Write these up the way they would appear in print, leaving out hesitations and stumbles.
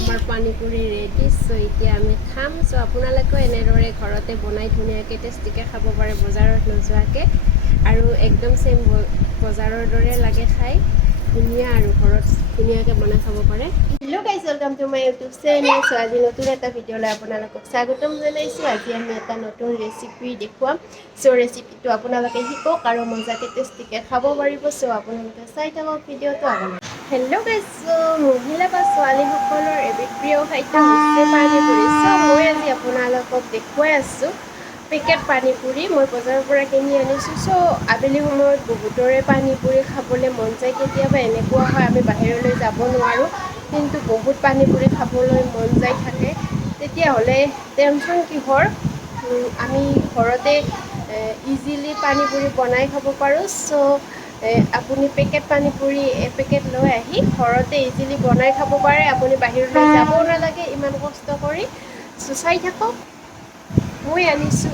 আমাৰ পানীপুৰি ৰেডি। চ' এতিয়া আমি খাম। চ' আপোনালোকেও এনেদৰে ঘৰতে বনাই ধুনীয়াকৈ টেষ্টিকৈ খাব পাৰে বজাৰত নোযোৱাকৈ, আৰু একদম চেম বজাৰৰ দৰে লাগে খাই, ধুনীয়া আৰু ঘৰত ধুনীয়াকৈ বনাই খাব পাৰে। Hello' guys, welcome to my YouTube channel. So' আজি নতুন এটা ভিডিঅ'লৈ আপোনালোকক স্বাগতম জনাইছোঁ। আজি আমি এটা নতুন ৰেচিপি দেখুৱাম। চ' ৰেচিপিটো আপোনালোকে শিকক আৰু মজাকৈ টেষ্টিকৈ খাব পাৰিব। চ' আপোনালোকে চাই থাকক ভিডিঅ'টো আগলৈ। হেল্ল' গাইজ, মহিলা বা ছোৱালীসকলৰ এবিধ প্ৰিয় খাদ্য হৈছে পানীপুৰি। চ' মই আজি আপোনালোকক দেখুৱাই আছোঁ পেকেট পানীপুৰি। মই বজাৰৰ পৰা কিনি আনিছোঁ। চ' আবেলি সময়ত বহুতৰে পানীপুৰি খাবলৈ মন যায়। কেতিয়াবা এনেকুৱা হয় আমি বাহিৰলৈ যাব নোৱাৰোঁ, কিন্তু বহুত পানীপুৰি খাবলৈ মন যায় থাকে, তেতিয়াহ'লে টেনশ্যন কিহৰ, আমি ঘৰতে ইজিলি পানীপুৰি বনাই খাব পাৰোঁ। চ' আপুনি পেকেট পানীপুৰি এপেকেট লৈ আহি ঘৰতে ইজিলি বনাই খাব পাৰে। আপুনি বাহিৰলৈ যাবও নালাগে ইমান কষ্ট কৰি। চ' চাই থাকক। মই আনিছোঁ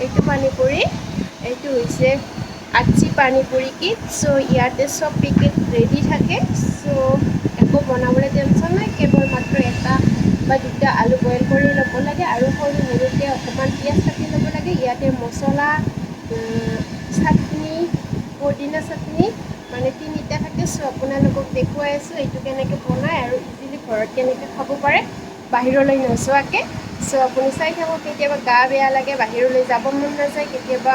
এইটো পানীপুৰি। এইটো হৈছে আচ্ছি পানীপুৰি কিট। চ' ইয়াতে চব পেকেট ৰেডি থাকে। চ' একো বনাবলৈ টেনশ্যন নাই, কেৱল মাত্ৰ এটা বা দুটা আলু বইল কৰি ল'ব লাগে, আৰু সৰু সৰুকৈ অকণমান পিঁয়াজ কাটি ল'ব লাগে। ইয়াতে মছলা, চাটনি, পদিনা চাটনি মানে তিনিটা থাকে। চ' আপোনালোকক দেখুৱাই আছোঁ এইটো কেনেকৈ বনায় আৰু ইজিলি ঘৰত কেনেকৈ খাব পাৰে বাহিৰলৈ নোযোৱাকৈ। চ' আপুনি চাই থাকক। কেতিয়াবা গা বেয়া লাগে, বাহিৰলৈ যাব মন নাযায়, কেতিয়াবা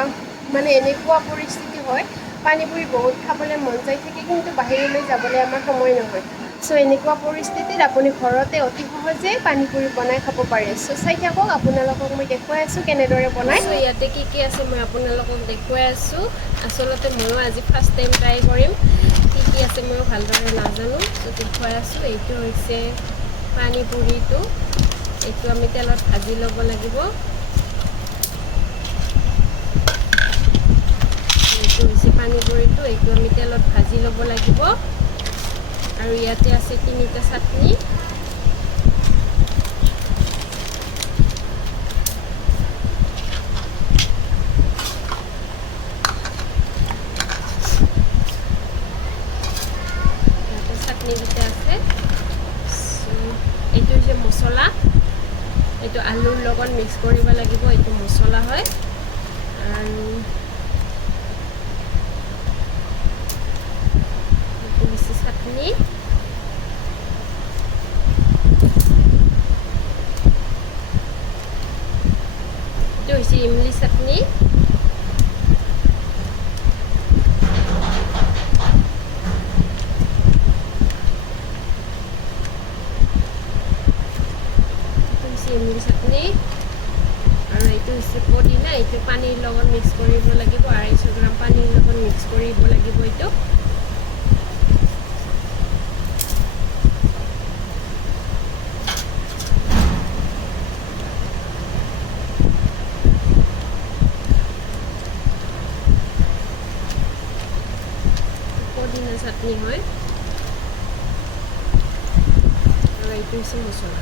মানে এনেকুৱা পৰিস্থিতি হয় পানীপুৰি বহুত খাবলৈ মন যায় থাকে, কিন্তু বাহিৰলৈ যাবলৈ আমাৰ সময় নহয়। চ' এনেকুৱা পৰিস্থিতিত আপুনি ঘৰতে অতি সহজে পানীপুৰি বনাই খাব পাৰে। চ' চাই থাকক, আপোনালোকক মই দেখুৱাই আছোঁ কেনেদৰে বনায়। চ' ইয়াতে কি আছে মই আপোনালোকক দেখুৱাই আছোঁ। আচলতে ময়ো আজি ফাৰ্ষ্ট টাইম ট্ৰাই কৰিম। কি আছে ময়ো ভালদৰে নাজানো। চ' দেখুৱাই আছোঁ। এইটো হৈছে পানীপুৰিটো। এইটো আমি তেলত ভাজি ল'ব লাগিব। এইটো হৈছে পানীপুৰিটো। এইটো আমি তেলত ভাজি ল'ব লাগিব। আৰু ইয়াতে আছে তিনিটা চাটনি। ইয়াতে চাটনিকেইটা আছে। এইটো হৈছে মছলা। এইটো আলুৰ লগত মিক্স কৰিব লাগিব। এইটো মছলা হয়। আৰু এইটো হৈছে চাটনি। এইটো হৈছে ইমলি চাটনি। ইমলি চাটনি। আৰু এইটো হৈছে পদিনা। এইটো পানীৰ লগত মিক্স কৰিব লাগিব। 250 গ্ৰাম পানীৰ লগত মিক্স কৰিব লাগিব এইটো। পদিনা চাটনি হয়। আৰু এইটো হৈছে মছলা।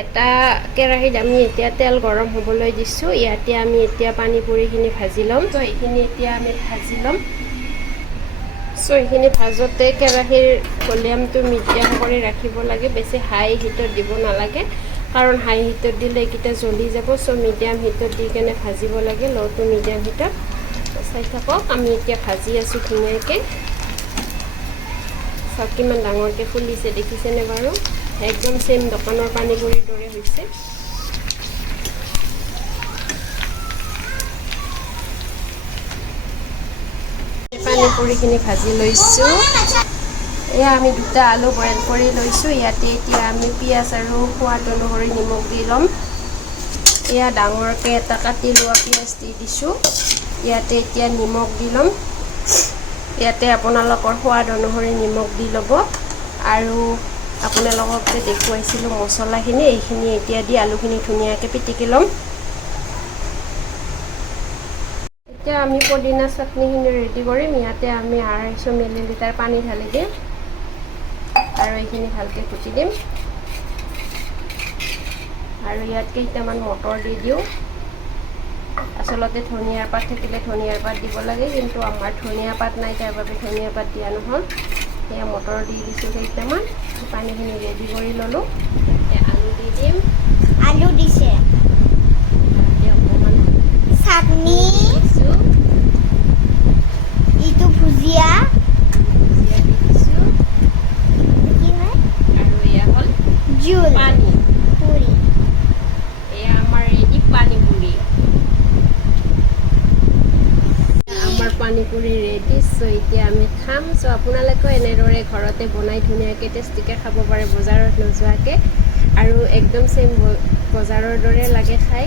এটা কেৰাহীত আমি এতিয়া তেল গৰম হ'বলৈ দিছোঁ। ইয়াতে আমি এতিয়া পানীপুৰিখিনি ভাজি ল'ম। চ' এইখিনি এতিয়া আমি ভাজি ল'ম। চ' এইখিনি ভাজোঁতে কেৰাহীৰ ভলিউমটো মিডিয়াম কৰি ৰাখিব লাগে, বেছি হাই হিটত দিব নালাগে, কাৰণ হাই হিটত দিলে এইকেইটা জ্বলি যাব। চ' মিডিয়াম হিটত দি কেনে ভাজিব লাগে, ল' টু মিডিয়াম হিটত। চাই থাকক, আমি এতিয়া ভাজি আছোঁ ধুনীয়াকৈ। চাওক কিমান ডাঙৰকৈ ফুলিছে, দেখিছেনে বাৰু? একদম চেম দোকানৰ পানীপুৰিৰ দৰে হৈছে। পানীপুৰিখিনি ভাজি লৈছোঁ। এয়া আমি দুটা আলু বইল কৰি লৈছোঁ। ইয়াতে এতিয়া আমি পিঁয়াজ আৰু সোৱাদ অনুসৰি নিমখ দি ল'ম। এয়া ডাঙৰকৈ এটা কাটি লোৱা পিঁয়াজ দি দিছোঁ। ইয়াতে এতিয়া নিমখ দি ল'ম। ইয়াতে আপোনালোকৰ সোৱাদ অনুসৰি নিমখ দি ল'ব। আৰু আপোনালোকক যে দেখুৱাইছিলোঁ মছলাখিনি, এইখিনি এতিয়া দি আলুখিনি ধুনীয়াকৈ পিটিকি ল'ম। এতিয়া আমি পদিনা চাটনিখিনি ৰেডি কৰিম। ইয়াতে আমি 250 মিলিলিটাৰ পানী ঢালি দিম আৰু এইখিনি ভালকৈ ঘুটি দিম আৰু ইয়াত কেইটামান মটৰ দি দিওঁ। আচলতে ধনিয়াৰ পাত থাকিলে ধনিয়াৰ পাত দিব লাগে, কিন্তু আমাৰ ধনিয়া পাত নাই, তাৰ বাবে ধনিয়া পাত দিয়া নহ'ল। সেয়া মটৰ দি দিছোঁ কেইটামান। পানীখিনি ৰেডি কৰি ল'লোঁ। আলু দি দিম। আলু দিছে, অকণমান চাটনি, দিছোঁ, ইটো ভুজিয়া, জিৰা দি দিছোঁ কি হয় আৰু এয়া হ'ল জোল, পানী। পুৰি। এয়া আমাৰ ৰেডি পানীপুৰি। আমাৰ পানীপুৰি ৰেডি। চ' এতিয়া আমি খাম। চ' আপোনালোকেও এনেদৰে ঘৰতে বনাই ধুনীয়াকৈ টেষ্টিকৈ খাব পাৰে বজাৰত নোযোৱাকৈ, আৰু একদম চেম বজাৰৰ দৰে লাগে খাই।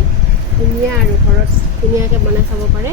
ধুনীয়া আৰু ঘৰত ধুনীয়াকৈ বনাই খাব পাৰে।